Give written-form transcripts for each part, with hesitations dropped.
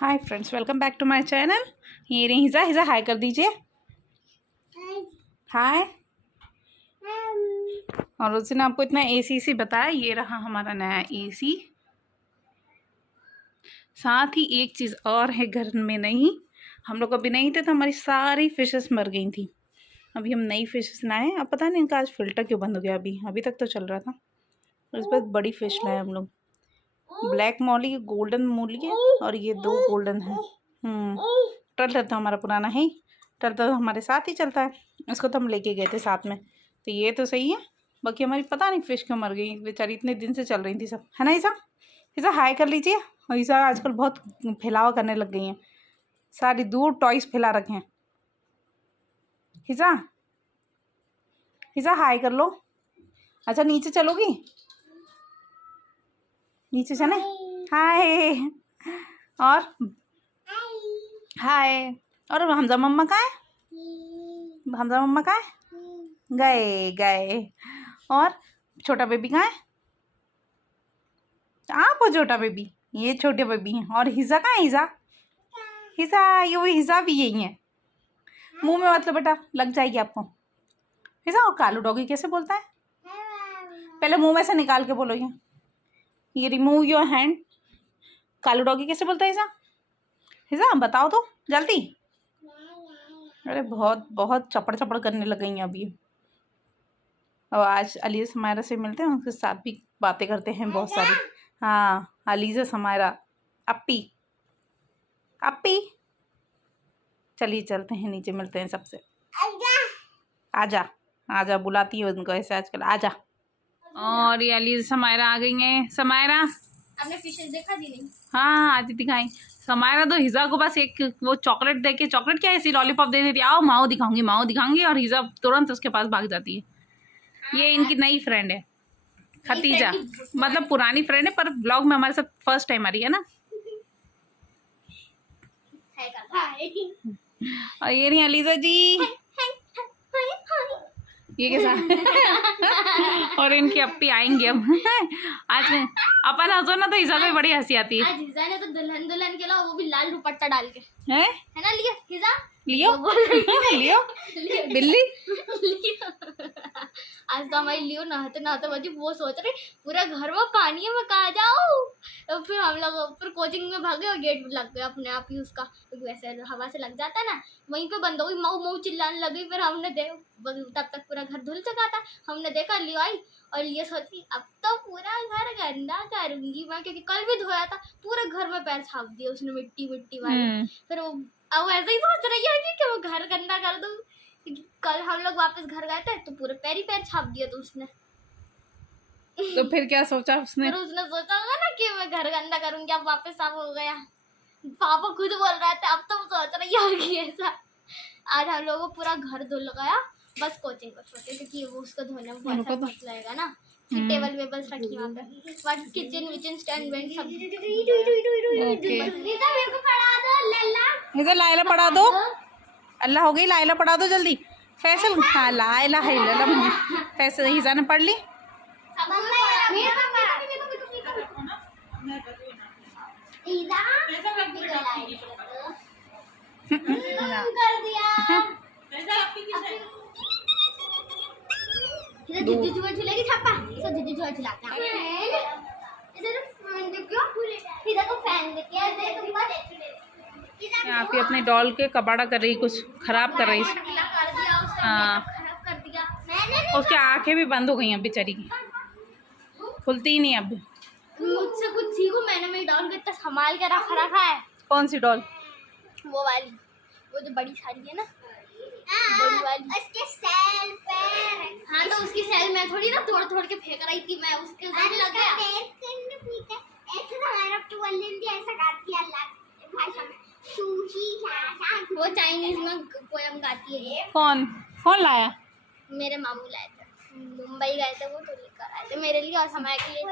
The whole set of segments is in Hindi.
Hi friends, welcome back to my channel. ये रही हिजा। हिजा हाय कर दीजिए। हाय। और उस दिन आपको इतना एसी बताया, ये रहा हमारा नया एसी। साथ ही एक चीज़ और है घर में नहीं, हम लोग अभी नहीं थे तो हमारी सारी फिशेस मर गई थी। अभी हम नई फिशेस लाए। अब पता नहीं इनका आज फिल्टर क्यों बंद हो गया। अभी तक तो चल रहा था। इस पर बड़ी फिश लाए हम लोग। ब्लैक मॉली, गोल्डन मॉली है और ये दो गोल्डन है। टर्टल तो हमारा पुराना है ही। टर्टल तो हमारे साथ ही चलता है। इसको तो हम लेके गए थे साथ में, तो ये तो सही है। बाकी हमारी पता नहीं फिश क्यों मर गई बेचारी, इतने दिन से चल रही थी सब, है ना ईसा? ईसा हाय कर लीजिए। और ईसा आजकल बहुत फैलावा करने लग गई हैं, सारी दूर टॉयज फैला रखे हैं। ईसा, ईसा हाय कर लो। अच्छा नीचे चलोगी? नीचे चले। हाय। और हाय। और हमजा मम्मा कहाँ है? हमजा मम्मा कहाँ है? गए गए। और छोटा बेबी कहाँ है? आप हो छोटा बेबी? ये छोटे बेबी हैं। और हिजा कहाँ है? हिजा, हिजा, ये वो हिजा भी यही है। मुंह में मतलब बेटा लग जाएगी आपको। हिजा, और कालू डॉगी कैसे बोलता है? पहले मुंह में से निकाल के बोलो। ये remove your hand. Kalu doggy कैसे बोलता है हिजा? हिजा बताओ तो जल्दी। अरे बहुत बहुत चपड़ चपड़ करने लग गई हैं अभी। और आज अलीज़ा समायरा से मिलते हैं, उनके साथ भी बातें करते हैं बहुत सारी। हाँ, अलीज़ा समायरा, अप्पी अप्पी। चलिए चलते हैं नीचे, मिलते हैं सबसे। आजा आजा, बुलाती है उनको ऐसे आजकल, आजा। और ये अलीज़ा समायरा आ गई हैं। समायरा, आपने फिशेस देखा दी नहीं? हाँ आती दिखाई। समायरा तो हिजा को बस एक वो चॉकलेट दे के, चॉकलेट क्या ऐसी लॉलीपॉप दे देती, आओ माओ दिखाऊंगी माओ दिखाऊंगी, और हिजा तुरंत उसके पास भाग जाती है। ये इनकी नई फ्रेंड है खतीजा, मतलब पुरानी फ्रेंड है पर ब्लॉग में हमारे साथ फर्स्ट टाइम आ रही है ना। और ये नहीं अलीजा जी, ये कैसा। और इनकी अप्पी आएंगे अब। आज अपन हंसो ना तो हिजा को बड़ी हंसी आती है। आज हिजा ने तो दुल्हन के ला, वो भी लाल दुपट्टा डाल के, है ना? लियो हिजा, लियो लियो बिल्ली। आज तो हमारी लियो नहाते नहाते बची, वो सोच रही पूरा घर में पानी है, मैं कहाँ जाऊँ। तो फिर हम लोग फिर कोचिंग में भागे और गेट लग गया अपने आप ही उसका, क्योंकि वैसे हवा से लग जाता है ना, वहीं पे बंद हो गई। मऊ मऊ चिल्लाने लगी। फिर हमने तब तक पूरा घर धुल चुका था। हमने देखा, लियो आई और ये सोची अब तो पूरा घर गंदा करूंगी मैं, क्योंकि कल भी धोया था, पूरे घर में पैर छाप दिया उसने, मिट्टी मिट्टी वाली। फिर वो अब ऐसे ही सोच रही है कि वो घर गंदा कर दूं। कल हम लोग वापस घर गए थे तो पूरे पैर ही पैर छाप दिया था उसने। तो फिर क्या सोचा उसने? फिर उसने सोचा होगा ना कि मैं घर गंदा करूंगी, अब वापस साफ हो गया। पापा खुद बोल रहे थे, अब तो सोच रही होगी ऐसा। आज हम लोगों को पूरा घर धुल गया, बस कोचिंग को छोटे, क्योंकि वो उसको धोने में बहुत वक्त लगेगा ना। फिर टेबल वेबल्स रखी वहाँ पे, बाकी किचन विचन स्टैंड वेंड सब। मेरे को पढ़ा दो लल्ला, इधर लाइला पढ़ा दो। अल्लाह हो गई, लाइला पढ़ा दो जल्दी। फैसल, हाँ लाइला है ललम। फैसल हिजा ने पढ़ ली। आप ही अपने डॉल के कबाड़ा कर रही, कुछ खराब कर रही। हाँ, उसकी आंखें भी बंद हो गई हैं बेचारी की, खुलती ही नहीं अब। मुझसे कुछ सीखो, मैंने मेरी डॉल को इतना संभाल के रखा है। कौन सी डॉल? वो वाली, वो जो बड़ी सारी है ना, बड़ी वाली। उसके सेल पे। हाँ तो उसकी सेल मैं थोड़ी ना तोड़ तोड़ के फेंक रही थी, मैं उसके साथ लग गया। ऐसे हमारा ऐसा गाती है अल्लाह भाषा में, वो चाइनीज में पोयम गाती है। कौन कौन लाया? मेरे मामू लाए थे, मुंबई गए थे वो, तो लेकर आए थे मेरे लिए और समय के लिए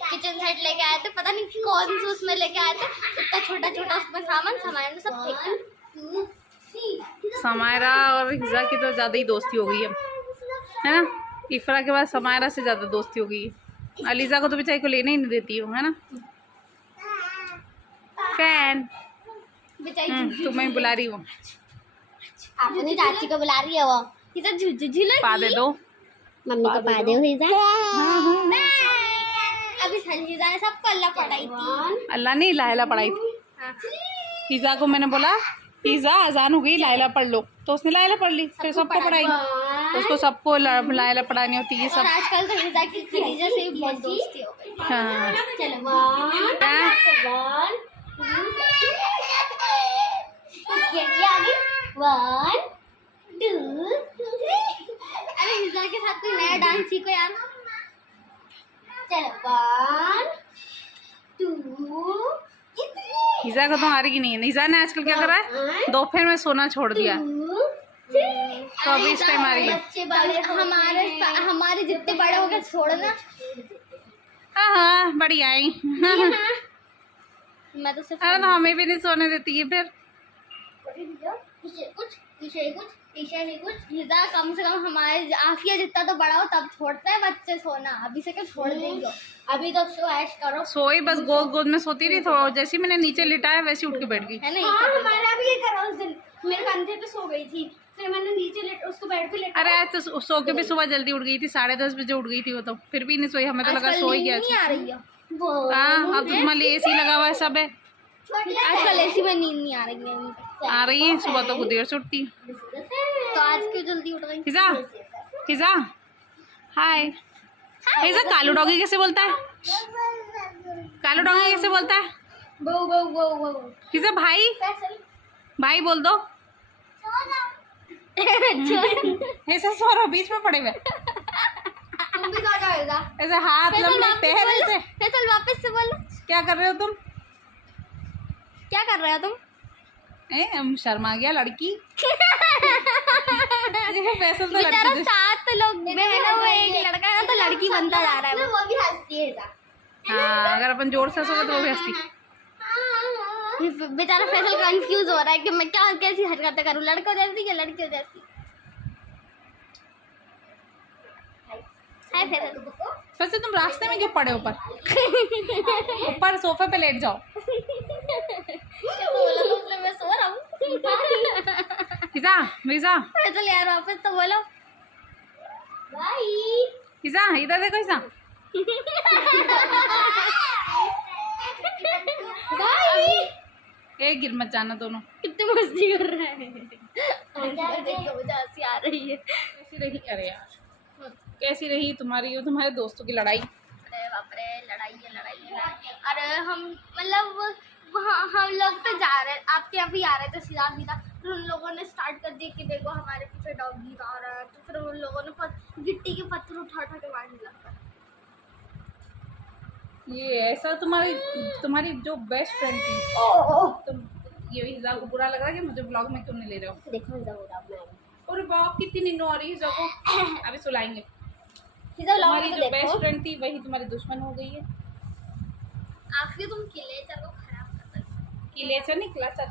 किचन सेट लेके आए थे। पता नहीं कौन सी उसमें लेके आए थे, इतना छोटा छोटा उसमें सामान, समायरा ने सब फेंका। समायरा और हिजा की तो ज़्यादा ही दोस्ती हो गई है ना। इफरा के बाद समायरा से ज़्यादा दोस्ती हो गई है। अलीज़ा को तो बेचारी को लेने ही नहीं देती हो, है ना। फैन बेचारी तुम्हें बुला रही हूँ, अपनी चाची को बुला रही है वो। हिजा झूले पा दे दो। मम्मी को पा दे हिजा। अभी हिजा ने सबको अल्लाह पढ़ाई थी। अल्लाह ने लायला पढ़ाई थी। हिजा को मैंने बोला हिजा अजान हो गई, लायला पढ़ लो, तो उसने लायला पढ़ ली, फिर सबको पढ़ाई। उसको सबको लायला पढ़ानी होती है और सब। आजकल तो हिजा की खदीजा से भी बहुत दोस्ती हो गई। हाँ चलो 1 2 3। अरे हिजा के साथ कोई नया डांस सीखो यार। चलो 1 2 हिजा को तो आ रही नहीं है। हिजा ने आजकल क्या करा है, दोपहर में सोना छोड़ दिया, तो अभी इस टाइम आ रही है। बच्चे बड़े हमारे जितने बड़े हो गए छोड़ना। हाँ बढ़िया है। मैं तो सिर्फ अरे तो हमें भी नहीं सोने देती है फिर। कुछ ईशा नहीं कुछ। हिजा कम से कम हमारे आफिया जितना तो बड़ा हो तब छोड़ता है बच्चे सोना। अभी से क्या छोड़ देंगे, अभी तो सो ऐश करो। सोई बस गोद गोद में सोती रही, तो जैसे ही मैंने नीचे लिटाया वैसे उठ के बैठ गई। है ना? हमारा भी ये करा उस दिन, मेरे कंधे पे सो गई थी, फिर मैंने नीचे उसको बेड पे लेटा। अरे आज तो सो के भी सुबह जल्दी उठ गई थी, 10:30 बजे उठ गई थी वो, तो फिर भी नहीं सोई। हमें तो लगा सो ही गया। नहीं आ रही है हाँ अब तो तुम्हारे लिए एसी लगा हुआ है, सब है। आजकल एसी में नींद नहीं आ रही है। आ रही है, सुबह तो देर से उठती है। तो आज क्यों जल्दी उठ गई? हिजा हिजा हाय। हिजा कालू डॉगी कैसे बोलता है? कालू डॉगी कैसे बोलता है? बो बो बो बो। हिजा भाई, भाई बोल दो। ऐसे सो रहा बीच में पड़े हुए, तुम भी सो जाएगा। ऐसे हाथ लंबे पैर ऐसे। फैसल वापस से बोलो। क्या कर रहे हो तुम? क्या कर रहे हो तुम? शर्मा गया लड़की। फैसल तो बेचारा लड़की। 7 लोग बहन हुए, एक लड़का है तो लड़की बनता जा रहा है। वो भी हंसती है। हाँ अगर अपन जोर से हंसोगे तो वो भी हंसती। बेचारा फैसल कंफ्यूज हो रहा है कि मैं क्या कैसी हरकतें करूं, लड़कों जैसी या लड़कियों जैसी। हाय फैसल। वैसे तुम रास्ते में क्यों पड़े ऊपर? ऊपर सोफे पे लेट जाओ। मैं सो रहा हूँ। हिजा हिजा फैसल यार वापस तो बोलो। बाय। हिजा इधर देखो हिजा। बाय। एक गिर मत जाना दोनों। कितनी मस्ती कर रहा है। देखो मुझे हंसी आ रही है। कैसी रही? अरे यार कैसी रही तुम्हारी और तुम्हारे दोस्तों की लड़ाई? अरे बाप रे, लड़ाई है। अरे हम मतलब वहाँ हम लोग तो जा रहे, आपके यहाँ भी आ रहे थे सीधा सीधा, फिर उन लोगों ने स्टार्ट कर दिया कि देखो हमारे पीछे डॉगी आ रहा है, तो फिर उन लोगों ने गिट्टी के पत्थर उठा के मारने लगा। ये ऐसा तुम्हारी जो बेस्ट फ्रेंड थी, तुम ये हिजा को बुरा लग रहा है कि मुझे ब्लॉग में क्यों नहीं ले रहे हो? देखो हिजा ब्लॉग में और बाप कितनी निन्नो आ रही है हिजा को। अभी सुलाएंगे। हिजा ब्लॉग तुम्हारी में जो तो बेस्ट देखो। फ्रेंड थी वही तुम्हारी दुश्मन हो गई है। आखिर तुम क्लेचर को खराब कर दो। क्लेचर नहीं क्लचर।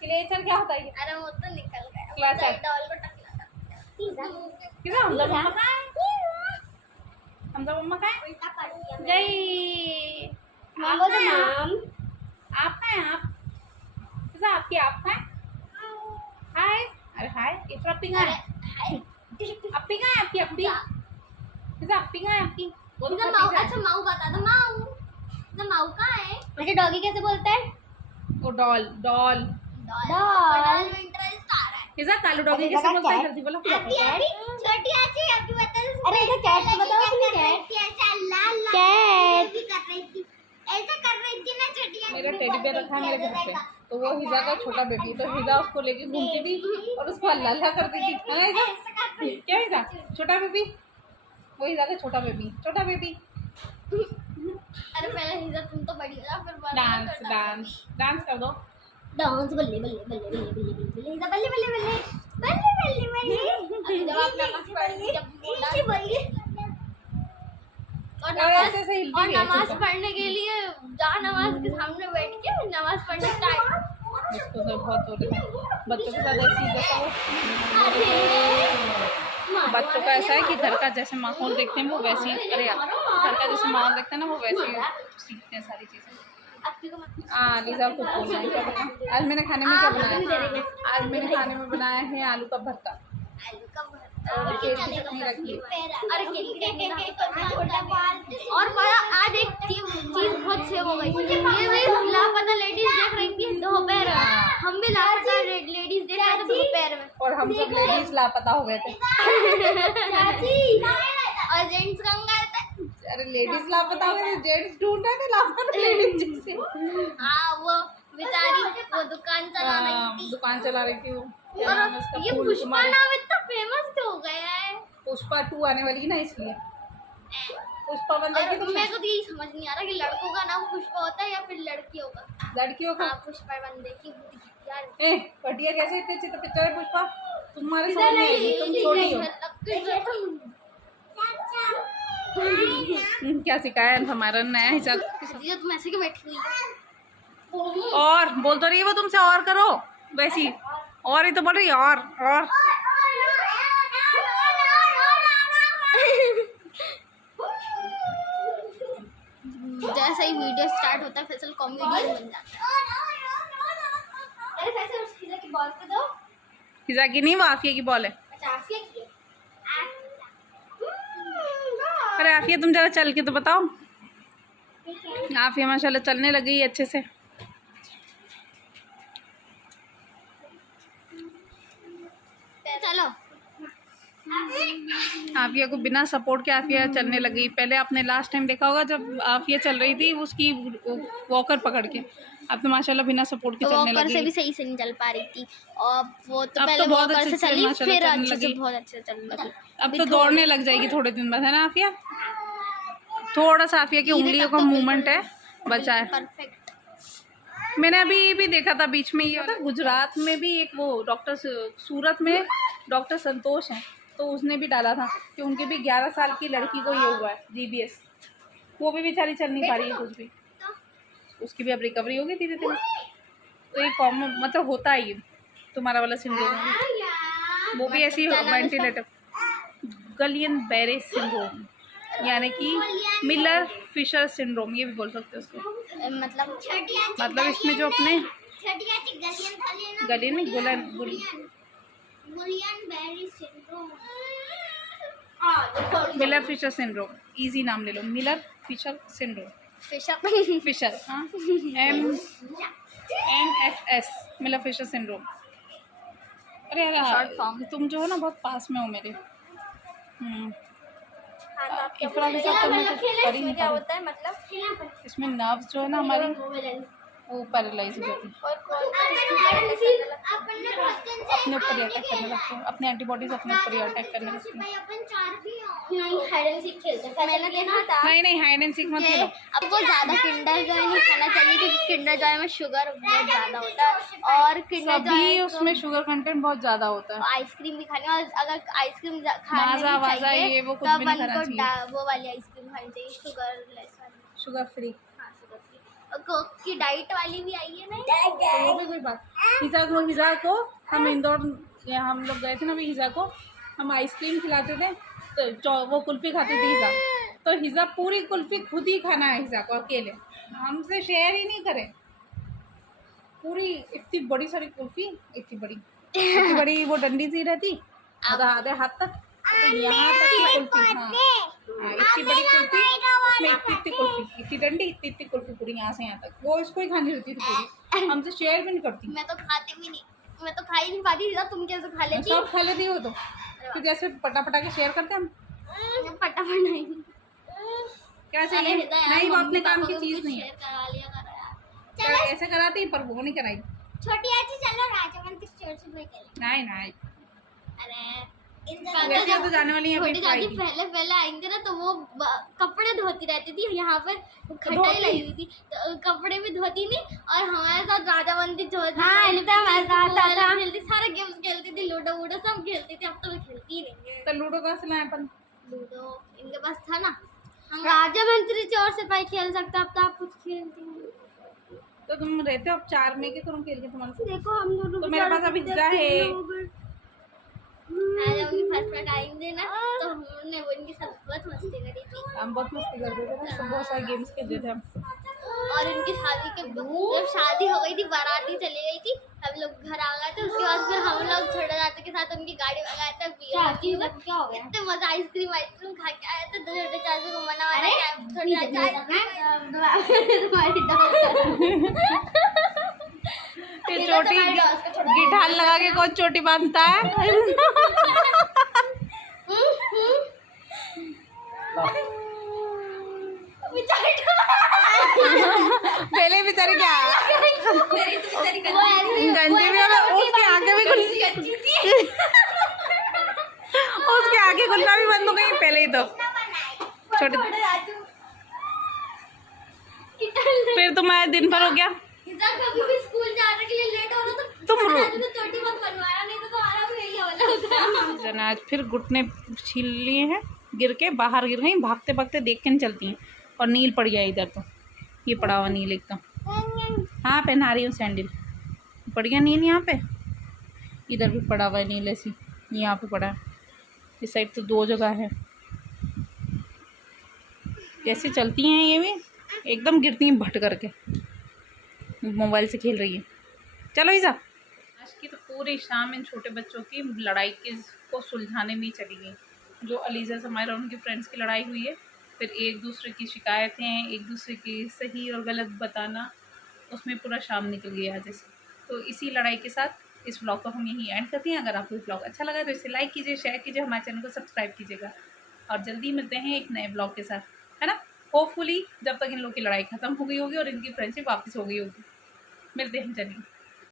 क्लेचर क्या होता है? अरे वो तो निकल गया, क्लचर। डॉल को टकला था। किधर हमजा मम्मा का है? हमजा मम्मा का है? उल्टा कर दिया। जय माँ बोलो माम। आप का है? आप किसा आपकी आप का है? हाय। अरे हाय इफ्रा पिंगा है। अपी का है? आपकी अपी किसा अपी का है? आपकी वो तो माऊ। अच्छा माऊ बता दो। माऊ तो माऊ का है? अच्छा डॉगी कैसे बोलते हैं? वो डॉल डॉल डॉल में इंटरेस्ट आ रहा है। किसा कालू डॉगी कैसे बोलता है? जल्दी बोलो। छोटी आची आपकी बता दो। अरे ऐसा कैट बताओ। अपनी कैट ऐसा लाल लाल कैट कर रही थी, ऐसा कर रही थी ना छोटी आची। मेरा टेडी बेयर रखा है मेरे घर पे, तो वो हिजा का छोटा बेबी, तो हिजा उसको लेके घूमती थी और उसको अल्लाह अल्लाह करती थी। हाँ हिजा क्या हिजा? छोटा बेबी, वो हिजा का छोटा बेबी। अरे पहले हिजा तुम तो बड़ी हो जाओ, फिर डांस डांस डांस कर दो। डांस बल्ले बल्ले बल्ले बल्ले बल्ले बल्ले हिजा बल्ले बल्ले बल्ले बल्ले बल्ले बल्ले। जब आप नमाज पढ़ेंगे जब बोला और नमाज पढ़ने के लिए जहाँ नमाज के सामने बैठ के नमाज पढ़ने स्टार्ट। इसको तो बहुत हो रही है बच्चों के साथ ऐसी जैसा वो बच्चों का ऐसा है कि घर का जैसे माहौल देखते हैं वो वैसे ही। अरे यार घर का जैसे माहौल देखते हैं ना वो वैसे ही सीखते हैं सारी चीज़ें। हाँ लीजा को बोलना है क्या बना। आज मैंने खाने में क्या बनाया? आज मैंने खाने में बनाया है आलू का भरता और केले की चटनी रखी है। और बड़ा आज एक चीज बहुत सेव हो गई। ये भी लापता लेडीज देख रही थी दोपहर में, हम भी लापता लेडीज देख रहे थे दोपहर में, और हम सब लेडीज लापता हो गए थे। और जेंट्स कहाँ गए थे? अरे लेडीज लापता हो गए थे, जेंट्स ढूंढ रहे थे लापता लेडीज जैसे। हाँ वो बेचारी वो दुकान चला रही थी। दुकान चला रही थी वो। और ये पुष्पा नाम इतना फेमस क्यों हो गया है? पुष्पा 2 आने वाली है ना इसलिए। पुष्पा 1 देखी तुमने? मेरे को तो यही समझ नहीं आ रहा कि लड़कों का नाम पुष्पा होता है या फिर लड़कियों का। लड़कियों का? हाँ पुष्पा 1 देखी यार। ए घटिया कैसे इतने अच्छे तो पिक्चर है पुष्पा? तुम्हारे समझ में आएगी, तुम छोटी हो। क्या सिखाया है हमारा नया हिसाब? तुम ऐसे क्यों बैठी हुई है? और बोल तो रही है वो तुमसे, और करो वैसी। और ही तो बोल रही है और जैसे ही वीडियो स्टार्ट होता है फैसल कॉमेडियन बन जाता है। अरे फैसल उस हिजा की बॉल पे दो। हिजा की नहीं, वो आफिया की बॉल है। अच्छा आफिया की है। अरे आफिया तुम जरा चल के तो बताओ। आफिया माशाल्लाह चलने लगी है अच्छे से। चलो आफिया को बिना सपोर्ट के आफिया चलने लगी। पहले आपने लास्ट टाइम देखा होगा जब आफिया चल रही थी उसकी वॉकर पकड़ के। अब तो माशाल्लाह बिना सपोर्ट के चलने लगी। से भी सही से नहीं चल पा रही थी और वो तो अब पहले तो बहुत वॉकर अच्छे से से चली माशाल्लाह फिर चलने अच्छे से लगी। बहुत अच्छे से चलने लगी। अब तो दौड़ने लग जाएगी थोड़े दिन बाद, है ना आफिया? थोड़ा सा आफिया की उंगलियों का मूवमेंट है बचा है। परफेक्ट। मैंने अभी भी देखा था बीच में, ये होता गुजरात में भी एक वो डॉक्टर, सूरत में डॉक्टर संतोष हैं, तो उसने भी डाला था कि उनके भी 11 साल की लड़की को ये हुआ है GBS। वो भी बेचारी चल नहीं पा रही है कुछ भी, उसकी भी अब रिकवरी होगी धीरे धीरे। तो ये कॉमन मतलब होता है ये तुम्हारा वाला सिंड्रोम, वो भी ऐसी वेंटिलेटर गलियन बेरे सिंड्रोम, यानी कि मिलर फिशर सिंड्रोम ये भी बोल सकते हो उसको। मतलब इसमें जो अपने गलियन में मिलर फिशर सिंड्रोम, इजी नाम ले लो, मिलर फिशर सिंड्रोम। फिशर हाँ MFS मिलर फिशर सिंड्रोम। अरे यार तुम जो है ना बहुत पास में हो मेरे। इफ्रा के साथ तो मैं कुछ कर ही नहीं पा रही। मतलब इसमें नर्व्स जो है ना हमारी वो पैरालाइज हो जाती है, अपने ऊपर ही अटैक करने लगते हैं, अपने एंटीबॉडीज अपने ऊपर ही अटैक करने लगती हैं। मैंने देखा था। नहीं हाइड एंड सीक मत खेलो। अब वो ज़्यादा किंडर जॉय नहीं खाना चाहिए क्योंकि किंडर जॉय में शुगर बहुत ज़्यादा होता है और किंडर सभी उसमें शुगर कंटेंट बहुत ज़्यादा होता है। आइसक्रीम भी खानी और अगर आइसक्रीम माजा वाजा ये वो कुछ भी नहीं खाना चाहिए। वो वाली आइसक्रीम खानी चाहिए शुगर लेस वाली, शुगर फ्री। हाँ शुगर फ्री। कोक की डाइट वाली भी आई है ना, तो वो भी कोई बात। हिजा को हम इंदौर हम लोग गए थे ना, अभी हिजा को हम आइसक्रीम खिलाते थे तो वो कुल्फी खाती थी हिजा, तो हिजा पूरी कुल्फी खुद ही खाना है हिजा को अकेले, हमसे शेयर ही नहीं करे। पूरी इतनी बड़ी सारी कुल्फी, इतनी बड़ी वो डंडी सी रहती आधे हाथ तक, तो यहाँ तक की कुल्फी। हाँ इतनी बड़ी कुल्फी, उसमें इतनी कुल्फी, इतनी डंडी, इतनी कुल्फी पूरी यहाँ से यहाँ तक, वो इसको ही खानी रहती थी पूरी, हमसे शेयर भी नहीं करती। मैं तो खाती भी नहीं, मैं तो खा ही नहीं पाती थी। तुम कैसे खा लेती? सब खा लेती हो तो कि जैसे पटा के शेयर करते हम। फटाफट नहीं क्या चाहिए? नहीं वो अपने काम की चीज नहीं है। करा लिया करो यार। क्या ऐसे कराती पर वो नहीं कराई। छोटी आजी चलो राजमंदिर स्टोर से भाई कर। नहीं अरे वैसे तो जाने वाली है छोटी दादी पहले आएंगे ना तो वो कपड़े धोती रहती थी, यहाँ पर खटाई लगी हुई थी तो कपड़े भी धोती नहीं और हमारे साथ राजावंती खेलती, सारे गेम्स खेलती थी, लूडो वूडो सब खेलती थी। अब तो मैं खेलती ही नहीं। तो लूडो कहाँ से लाए अपन? लूडो इनके पास था ना, हम राजामंत्री चोर सिपाही खेल सकते। अब तो आप कुछ खेलती नहीं, तो तुम रहते हो अब 4 में के तुम खेल के तुम्हारे। देखो हम दोनों तो मेरे पास अभी हिजा है, जब उनकी फर्स्ट में टाइम देना तो हमने वो इनके साथ बहुत मस्ती करी थी हम बहुत मस्ती करते थे ना, बहुत सारे गेम्स खेलते थे हम। और उनकी शादी के जब शादी हो गई थी बाराती चली गई थी सब लोग घर आ गए थे उसके बाद फिर हम लोग छोटे जाते के साथ उनकी गाड़ी में गए थे क्या हो गया इतने मजा आइसक्रीम खा के आए थे दो छोटे चाचू को मना फिर चोटी गिटार लगा के कौन चोटी बांधता है? पहले बेचारी क्या गंजी भी उसकी आंखें भी उसकी आंखें खुलना भी बंद हो गई पहले ही तो छोटे। फिर तुम्हारा दिन भर हो गया, कभी भी स्कूल जाने के लिए लेट हो रहा तो तुम चोटी मत बनवाया नहीं तो तुम्हारा भी यही वाला होता है। जना आज फिर घुटने छील लिए हैं, गिर के बाहर गिर गई, भागते भागते देख के नहीं चलती हैं। और नील पड़ गया इधर, तो ये पड़ा हुआ नील एकदम। हाँ पहना रही हूँ सैंडल, पड़ गया नील यहाँ पे, इधर भी पड़ा हुआ है नील, ऐसी यहाँ पे पड़ा है, इस साइड तो दो जगह है। कैसे चलती हैं ये भी, एकदम गिरती हैं भट करके, मोबाइल से खेल रही है। चलो ईसा, आज की तो पूरी शाम इन छोटे बच्चों की लड़ाई को सुलझाने में ही चली गई। जो अलीजा समायरा और उनके फ्रेंड्स की लड़ाई हुई है, फिर एक दूसरे की शिकायतें, एक दूसरे की सही और गलत बताना, उसमें पूरा शाम निकल गया आज से। तो इसी लड़ाई के साथ इस व्लॉग को हम यहीं एंड करते हैं। अगर आपको व्लॉग अच्छा लगा तो इसे लाइक कीजिए, शेयर कीजिए, हमारे चैनल को सब्सक्राइब कीजिएगा। और जल्दी मिलते हैं एक नए ब्लॉग के साथ, है ना। होपफुली जब तक इन लोग की लड़ाई ख़त्म हो गई होगी और इनकी फ्रेंडशिप वापस हो गई होगी। मिलते हैं, चलिए।